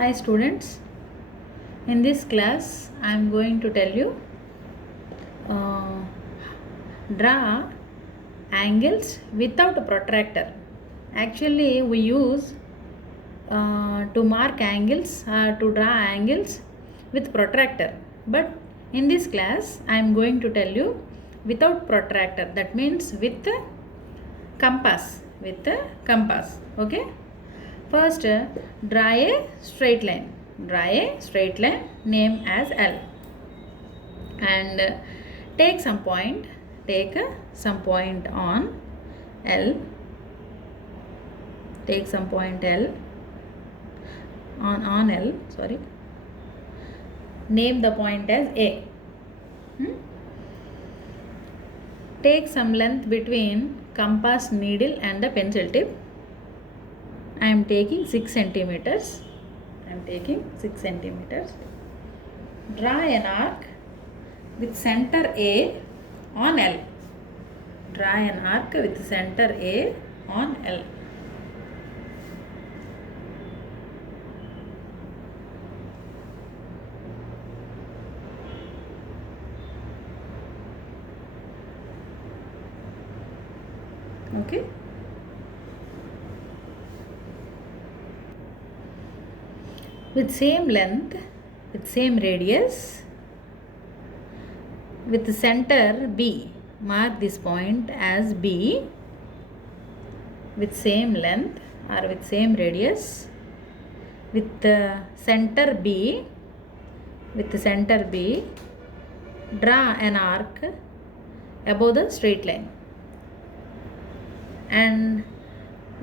Hi students, in this class I am going to tell you draw angles without a protractor. Actually we use to mark angles to draw angles with protractor, but in this class I am going to tell you without protractor, that means with compass, okay. First, draw a straight line. Name as L, and take some point. Take some point on L. Take some point L on L. Sorry. Name the point as A. Take some length between compass needle and the pencil tip. I am taking 6 centimeters. Draw an arc with center A on L. Draw an arc with center A on L. Okay. With same length, with same radius, with the center B, mark this point as B. With same length or with same radius, with the center B, draw an arc above the straight line, and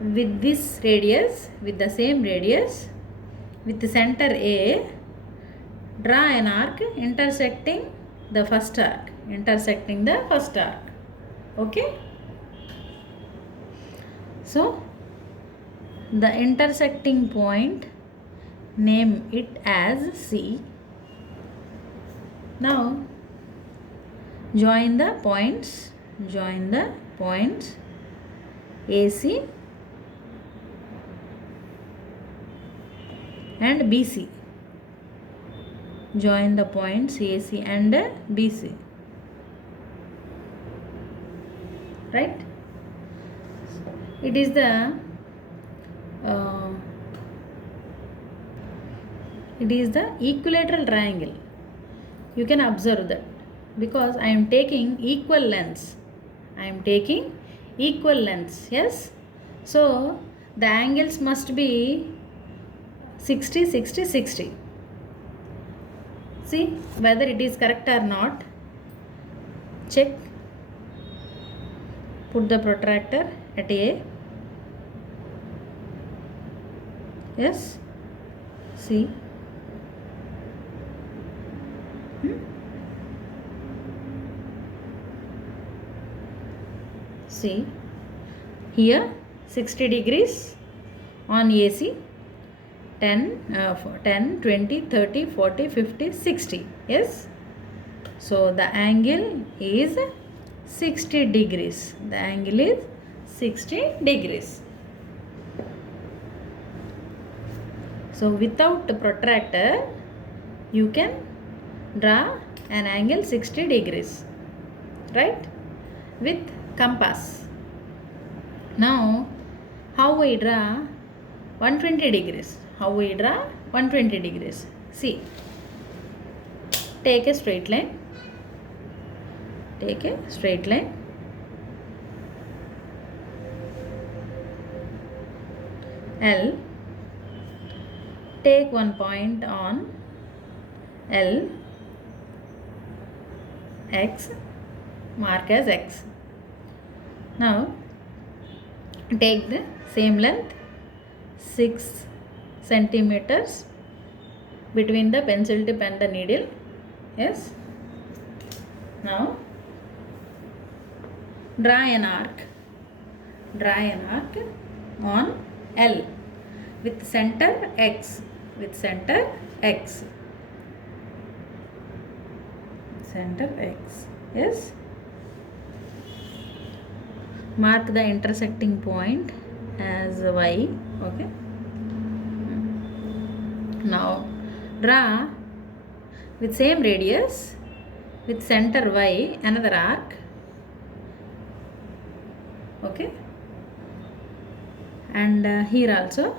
with this radius, with the same radius, with the center A, draw an arc intersecting the first arc. Okay. So the intersecting point, name it as C. Now join the points AC and BC. Join the points AC and BC. Right? It is the equilateral triangle. You can observe that because I am taking equal lengths. Yes. So the angles must be 60, 60, 60. See whether it is correct or not. Check. Put the protractor at A. Yes. See. See. Here 60 degrees on AC. 10, 20, 30, 40, 50, 60. Yes. So the angle is 60 degrees. So without the protractor, you can draw an angle 60 degrees. Right? With compass. Now, how we draw 120 degrees? See, take a straight line. L. Take one point on L. X. Mark as X. Now, take the same length, 6 centimeters between the pencil tip and the needle. Yes. Now draw an arc on L with center X. Yes. Mark the intersecting point as Y. Okay. Now draw with same radius with center Y another arc. Okay, and here also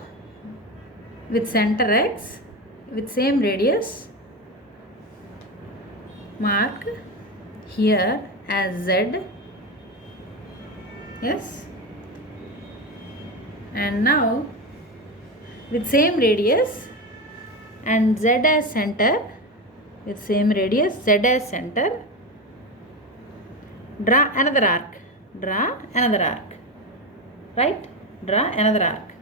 with center X with same radius mark here as Z. Yes, and now with same radius and Z as center, with same radius Z as center, draw another arc, right, draw another arc,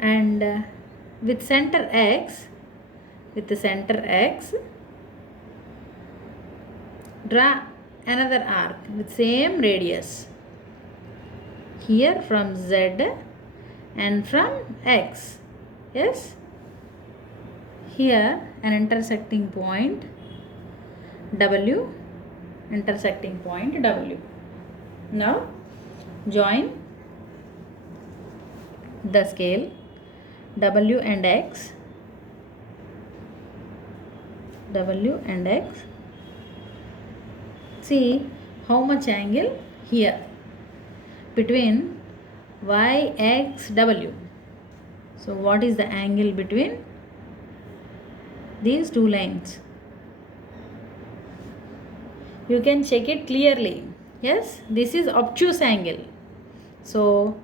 and with center X, draw another arc with same radius here from Z and from X. Yes, here an intersecting point W, Now join the scale W and X, see how much angle here between Y, X, W. So what is the angle between these two lines? You can check it clearly. Yes, this is obtuse angle. So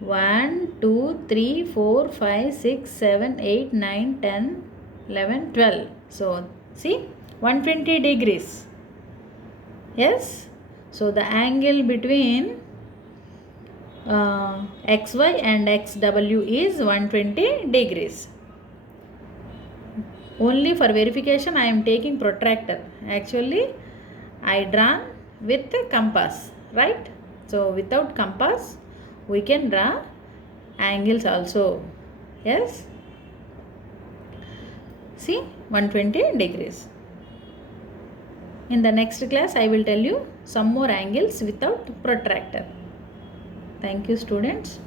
1, 2, 3, 4, 5, 6, 7, 8, 9, 10, 11, 12. So see 120 degrees. Yes, so the angle between XY and XW is 120 degrees. Only for verification I am taking protractor. Actually I drawn with the compass, right? So without compass we can draw angles also. Yes, see 120 degrees. In the next class I will tell you some more angles without protractor. Thank you, students.